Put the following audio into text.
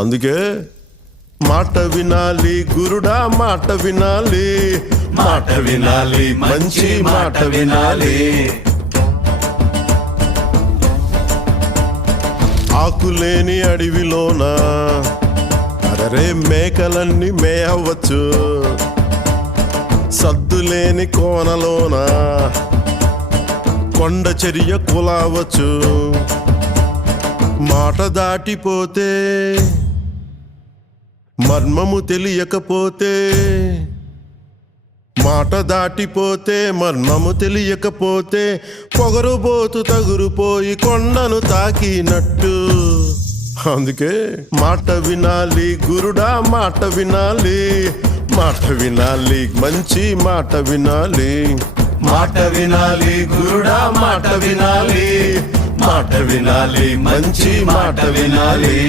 అందుకే మాట వినాలి గురుడా, మాట వినాలి, మాట వినాలి, మంచి మాట వినాలి. ఆకులేని అడవిలోన అరే మేకలన్నీ మేయవచ్చు, సద్దులేని కోనలోన కొండ చర్య కులావచ్చు. మాట దాటిపోతే మర్మము తెలియకపోతే, మాట దాటిపోతే మర్మము తెలియకపోతే పొగరుబోతు తగురుపోయి కొండను తాకినట్టు. అందుకే మాట వినాలి గురుడా, మాట వినాలి, మాట వినాలి, మంచి మాట వినాలి. మాట వినాలి గురుడా, మాట వినాలి, మాట వినాలి, మంచి మాట వినాలి.